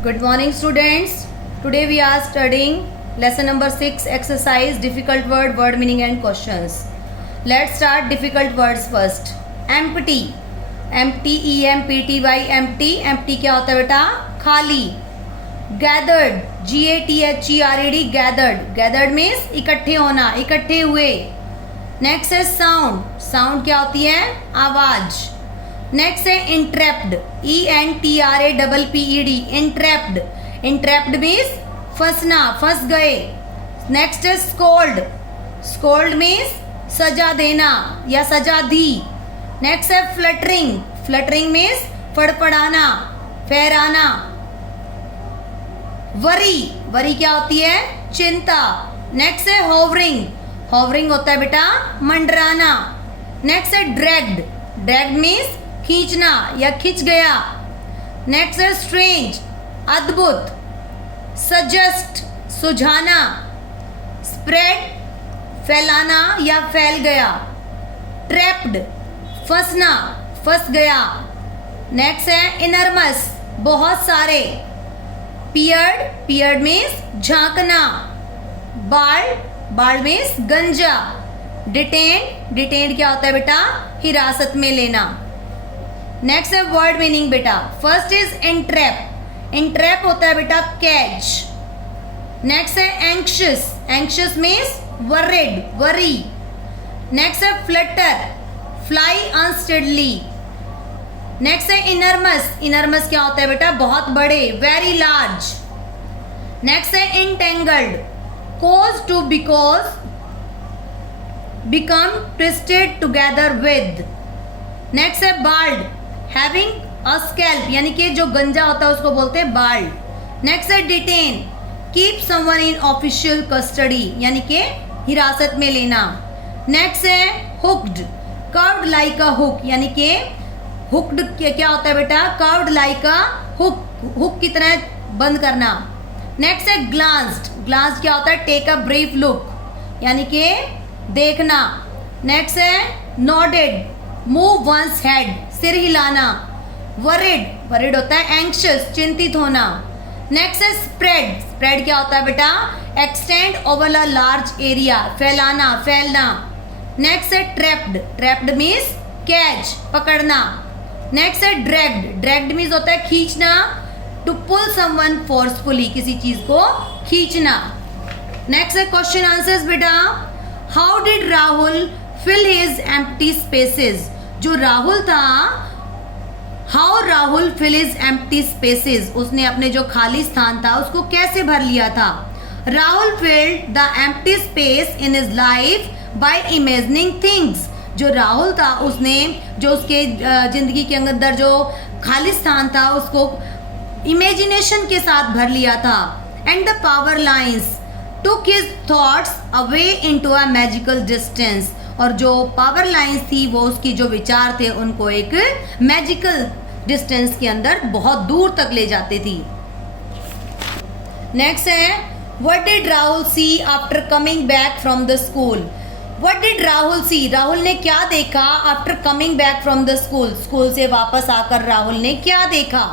Good morning, students. Today we are studying lesson number 6, exercise difficult word meaning and questions. Let's start difficult words first. Empty, empty, empty क्या होता है बेटा? खाली. Gathered, gathered, gathered means इकट्ठे होना, इकट्ठे हुए. Next है sound, sound क्या होती है? आवाज. नेक्स्ट है इंट्रैप्ड, ENTRAPPED, इंट्रैप्ड. इंट्रैप्ड मीन्स फंसना, फंस गए. नेक्स्ट है स्कोल्ड, स्कोल्ड मीन्स सजा देना या सजा दी. नेक्स्ट है फ्लटरिंग, फ्लटरिंग मीन्स फड़फड़ाना, फहराना. वरी, वरी क्या होती है? चिंता. नेक्स्ट है होवरिंग, होवरिंग होता है बेटा मंडराना. नेक्स्ट है ड्रैग्ड, ड्रैग्ड मीन्स खींचना या खिंच गया. नेक्स्ट है स्ट्रेंज, अद्भुत. सजेस्ट, सुझाना. स्प्रेड, फैलाना या फैल गया. ट्रैप्ड, फंसना, फंस गया. नेक्स्ट है इनर्मस, बहुत सारे. पियर्ड, पियर्ड मीन्स झांकना. बाल्ड, बाल्ड मीन्स गंजा. डिटेन्ड, डिटेन्ड क्या होता है बेटा? हिरासत में लेना. नेक्स्ट है वर्ड मीनिंग बेटा. फर्स्ट इज एंट्रैप, एंट्रैप होता है बेटा कैच. नेक्स्ट है anxious, anxious means worried, worry. Next है फ्लटर, फ्लाई अनस्टेडली. नेक्स्ट है इनर्मस, इनर्मस क्या होता है बेटा? बहुत बड़े, वेरी लार्ज. नेक्स्ट है entangled, cause to because, become twisted together with. Next है बाल्ड, हैविंग अ स्कैल्प यानी कि जो गंजा होता है उसको बोलते हैं बाल्ड. नेक्स्ट है detain, keep someone in official custody यानी कि हिरासत में लेना. नेक्स्ट है hooked, curved like a hook यानी कि हुक्ड क्या होता है बेटा? Curved like a hook, hook की तरह बंद करना. नेक्स्ट है ग्लांस्ड, ग्लांस्ड क्या होता है? टेक अ ब्रीफ लुक यानी कि देखना. नेक्स्ट है नॉडेड, मूव वंस हेड, सिर हिलाना. वरिड, वरिड होता है एंक्शियस, चिंतित होना. नेक्स्ट है स्प्रेड, स्प्रेड क्या होता है बेटा? Extend over a large area, फैलाना, फैलना. नेक्स्ट है ट्रैप्ड, ट्रैप्ड मीन्स कैच, पकड़ना. नेक्स्ट है ड्रैग्ड, ड्रैग्ड मीन्स होता है खींचना. टू पुल समवन फोर्सफुली, किसी चीज को खींचना. नेक्स्ट है क्वेश्चन आंसर्स बेटा. How did Rahul fill his empty spaces, जो राहुल था, how Rahul fill his empty spaces, उसने अपने जो खाली स्थान था उसको कैसे भर लिया था. Rahul filled the empty space in his life by imagining things, जो राहुल था उसने जो उसके जिंदगी के अंदर जो खाली स्थान था उसको इमेजिनेशन के साथ भर लिया था. And the power lines took his thoughts away into a magical distance, और जो पावर लाइंस थी वो उसकी जो विचार थे उनको एक मैजिकल डिस्टेंस के अंदर बहुत दूर तक ले जाती थी. नेक्स्ट है what did Rahul see after coming back from the school. What did Rahul see, Rahul ने क्या देखा after coming back from the school, school से वापस आकर राहुल ने क्या देखा.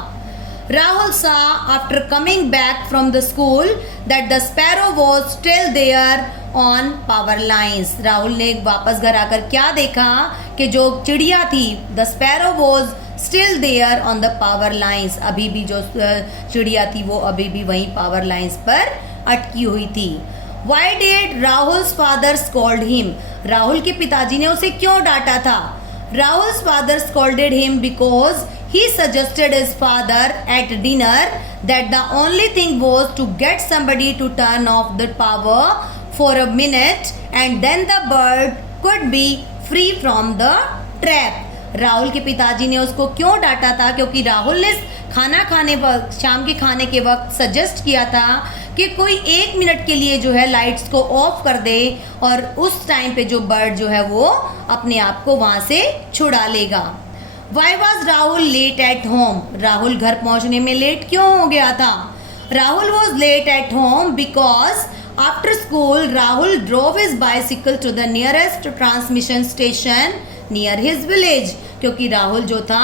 Rahul saw after coming back from the school that the sparrow was still there on power lines. Rahul ने वापस घर आकर क्या देखा कि जो चिड़िया थी, the sparrow was still there on the power lines, अभी भी जो चिड़िया थी वो अभी भी वहीं power lines पर अटकी हुई थी. Why did Rahul's father scold him? Rahul के पिताजी ने उसे क्यों डांटा था. Rahul's father scolded him because he suggested his father at dinner that the only thing was to get somebody to turn off the power for a minute and then the bird could be free from the trap. Rahul के पिताजी ने उसको क्यों डांटा था? क्योंकि राहुल ने खाना खाने वक्त, शाम के खाने के वक्त सजेस्ट किया था कि कोई 1 मिनट के लिए जो है लाइट्स को ऑफ कर दे और उस टाइम पे जो बर्ड जो है वो अपने आप को वहाँ से छुड़ा लेगा. Why was Rahul late at home? Rahul घर पहुंचने में लेट क्यों हो गया था? Rahul was late at home because after school Rahul drove his bicycle to the nearest transmission station near his village. क्योंकि राहुल जो था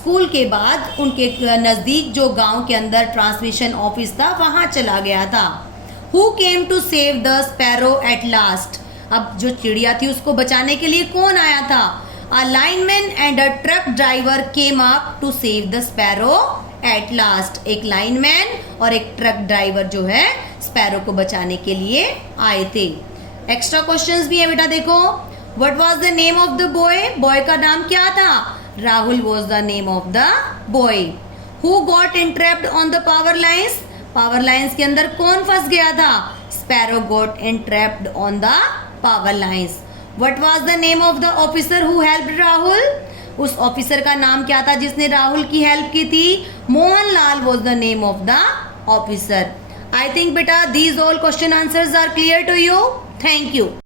स्कूल के बाद उनके नज़दीक जो गांव के अंदर ट्रांसमिशन ऑफिस था वहां चला गया था। Who came to save the sparrow at last, अब जो चिड़िया थी उसको बचाने के लिए कौन आया था? A lineman and a truck driver came up to save the sparrow at last. एक लाइनमैन और एक ट्रक ड्राइवर जो है स्पैरो को बचाने के लिए आए थे। एक्स्ट्रा क्वेश्चंस भी है बेटा, देखो। What was the name of the boy, boy का नाम क्या था? Rahul was the name of the boy. Who got entrapped on the power lines, power lines के अंदर कौन फंस गया था? Sparrow got entrapped on the power lines. What was the name of the officer who helped Rahul, उस officer का नाम क्या था जिसने राहुल की हेल्प की थी? Mohanlal was the name of the officer. I think beta these all question answers are clear to you. Thank you.